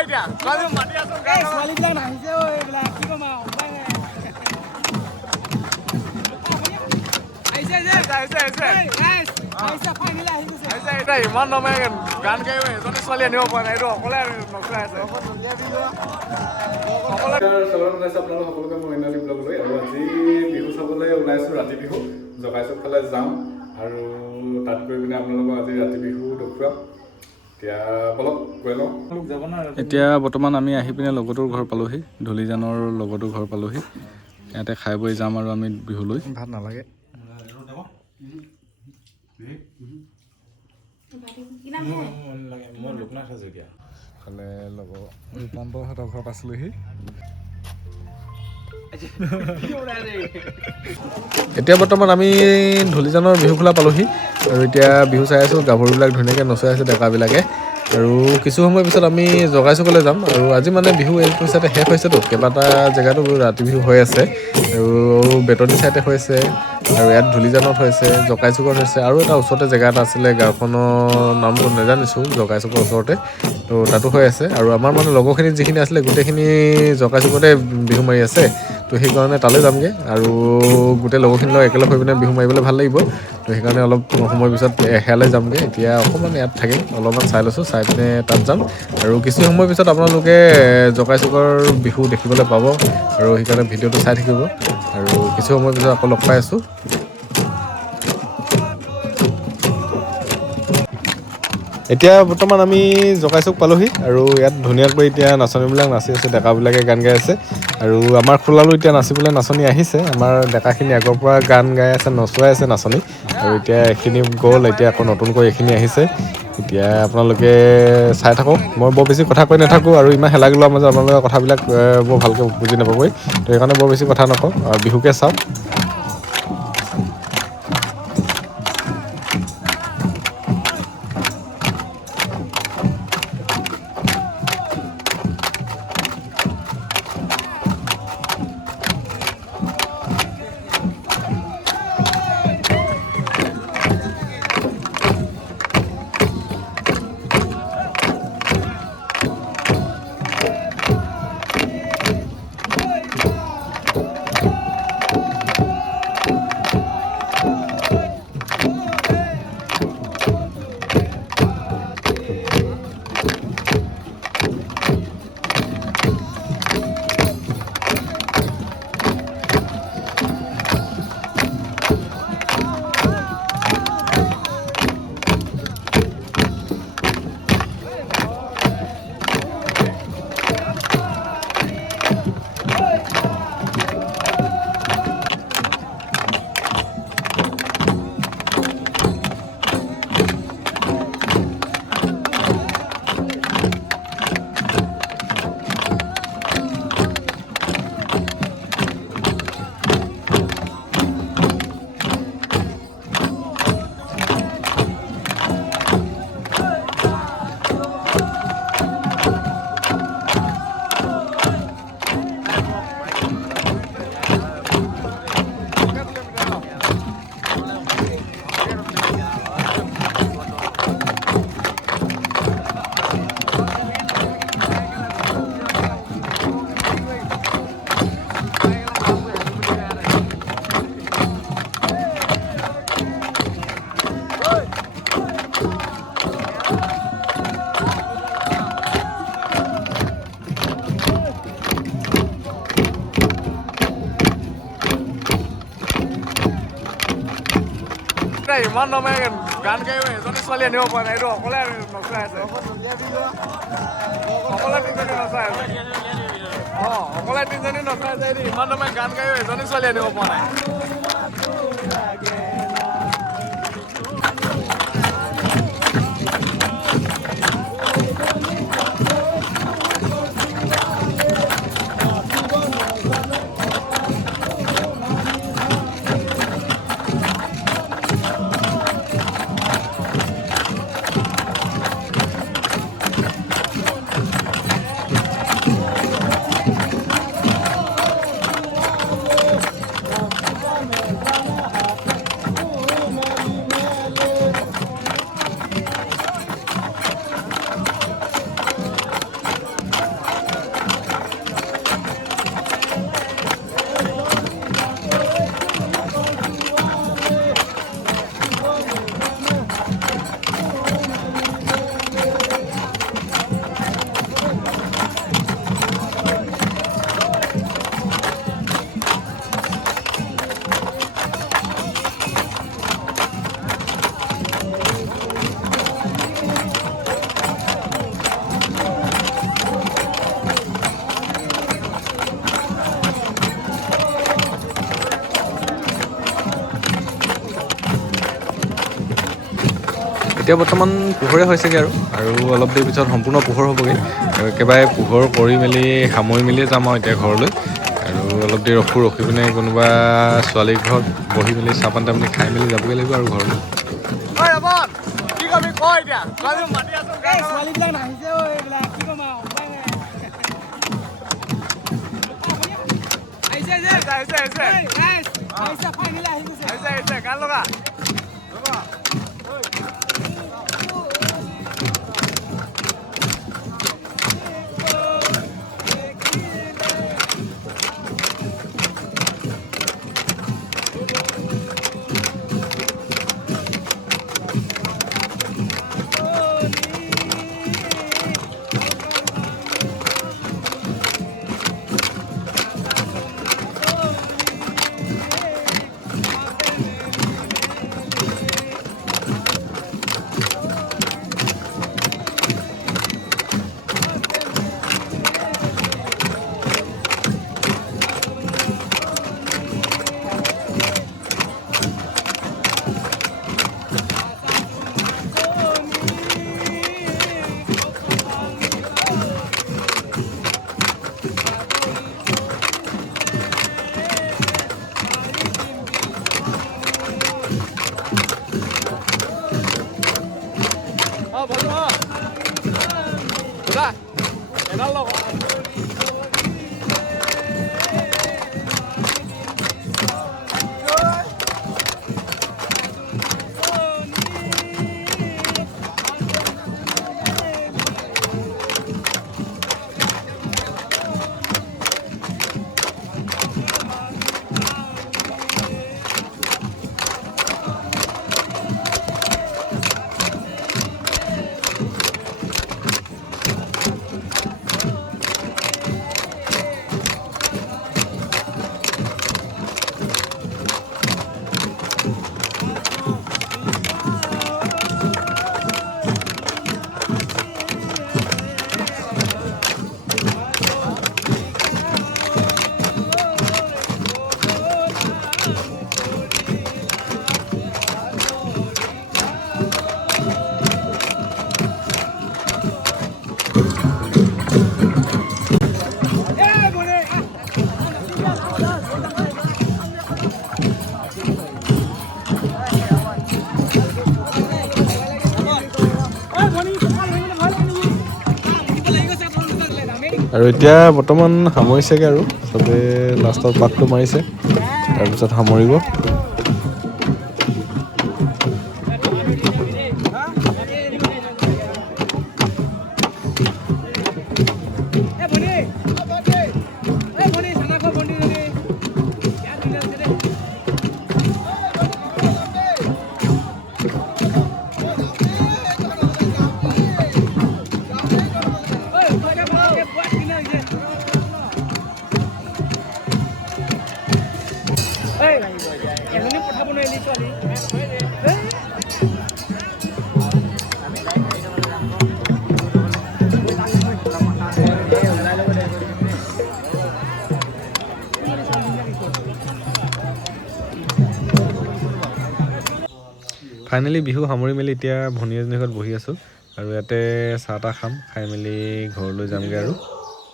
এতিয়া ছোৱালী মাতি আছো ছোৱালীবিলাক নাহিছে ঐ এইবিলাক কি ক'ম আৰু উপায় নাই ইমান নমে গান গাই এজনী ছোৱালী আনিব পৰা নাই এইটো অকলে নচলাই আছে সকলোকে মই ইনালি ব্লগলৈ আৰু আজি বিহু চাবলৈ ওলাইছোঁ ৰাতি বিহু জগাইচুক ফালে যাম আৰু তাত গৈ পিনে আপোনালোকক আজি ৰাতি বিহু দেখুৱাম এতিয়া বলক গৈ লওঁ এতিয়া বৰ্তমান আমি আহি পিনে লগৰটোৰ ঘৰ পালোহি ধূলিজানৰ লগৰটোৰ ঘৰ পালোহি ইয়াতে খাই বৈ যাম আৰু আমি বিহুলৈ ভাত নালাগে মই লোকনাথ হাজৰিকা ফালে লগৰ ৰূপান্তহঁতৰ ঘৰত আছিলোহি এতিয়া বৰ্তমান আমি ধূলিজানৰ বিহু খোলা পালোহি আৰু এতিয়া বিহু চাই আছোঁ গাভৰুবিলাক ধুনীয়াকৈ নচাই আছে ডেকাবিলাকে আৰু কিছু সময় পিছত আমি জগাইচুকলৈ যাম আৰু আজি মানে বিহু এই পইচাতে শেষ হৈছেতো কেইবাটা জেগাতো ৰাতি বিহু হৈ আছে আৰু বেতনী চাইডে হৈছে আৰু ইয়াত ধূলিজানত হৈছে জকাইচুকত হৈছে আৰু এটা ওচৰতে জেগা এটা আছিলে গাঁওখনৰ নামটো নাজানিছোঁ জকাইচুকৰ ওচৰতে তো তাতো হৈ আছে আৰু আমাৰ মানে লগৰখিনি যিখিনি আছিলে গোটেইখিনি জকাইচুকতে বিহু মাৰি আছে তো সেইকাৰণে তালৈ যামগৈ আৰু গোটেই লগৰখিনিৰ লগত একেলগ হৈ পিনে বিহু মাৰিবলৈ ভাল লাগিব তো সেইকাৰণে অলপ সময় পিছত সেয়ালৈ যামগৈ এতিয়া অকণমান ইয়াত থাকিম অলপমান চাই লৈছোঁ চাই পিনে তাত যাম আৰু কিছু সময় পিছত আপোনালোকে জকাইচুকৰ বিহু দেখিবলৈ পাব আৰু সেইকাৰণে ভিডিঅ'টো চাই থাকিব আৰু কিছু সময় পিছত আকৌ লগ পাই আছোঁ এতিয়া বৰ্তমান আমি জকাইচুক পালোহি আৰু ইয়াত ধুনীয়াকৈ এতিয়া নাচনীবিলাক নাচি আছে ডেকাবিলাকে গান গাই আছে আৰু আমাৰ খোলালো এতিয়া নাচিবলৈ নাচনী আহিছে আমাৰ ডেকাখিনি আগৰ পৰা গান গাই আছে নচুৱাই আছে নাচনী আৰু এতিয়া এইখিনি গ'ল এতিয়া আকৌ নতুনকৈ এইখিনি আহিছে এতিয়া আপোনালোকে চাই থাকক মই বৰ বেছি কথা কৈ নাথাকোঁ আৰু ইমান হেলা গিলোৱাৰ মাজত আপোনালোকে কথাবিলাক বৰ ভালকৈ বুজি নাপাবই তো সেইকাৰণে বৰ বেছি কথা নকওঁ আৰু বিহুকে চাওক ইমান নমে গান গাই এজনী ছোৱালী আনিব পৰা নাই এইটো অকলে নচলাই আছে অকলে তিনিজনী নচাই আছে অকলে তিনিজনী নচাই আছে ইমান নমে গান গাই এজনী ছোৱালী আনিব পৰা নাই এতিয়া বৰ্তমান পোহৰে হৈছেগৈ আৰু অলপ দেৰি পিছত সম্পূৰ্ণ পোহৰ হ'বগৈ আৰু একেবাৰে পোহৰ কৰি মেলি সামৰি মেলিয়ে যাম আৰু এতিয়া ঘৰলৈ আৰু অলপ দেৰি ৰখি পিনে কোনোবা ছোৱালীৰ ঘৰত বহি মেলি চাহপান তাপানী খাই মেলি যাবগৈ লাগিব আৰু ঘৰলৈ ঐ অমন কি কবি ক এতিয়া ছোৱালী মাতি আছো এই ছোৱালীবিলাক নাহিছে ঐ এইবিলাক কি ক'ম আৰু উপায় নাই আহিছে আহিছে ফাইনেলি আহি গৈছে গান লগা এডাল লগ আৰু এতিয়া বৰ্তমান সামৰিছেগৈ আৰু চবে লাষ্টৰ পাকটো মাৰিছে তাৰপিছত সামৰিব এজনী পঠাব নোৱাৰিলি ছোৱালী ফাইনেলি বিহু সামৰি মেলি এতিয়া ভনী এজনীৰ ঘৰত বহি আছোঁ আৰু ইয়াতে চাহ তাহ খাম খাই মেলি ঘৰলৈ যামগৈ আৰু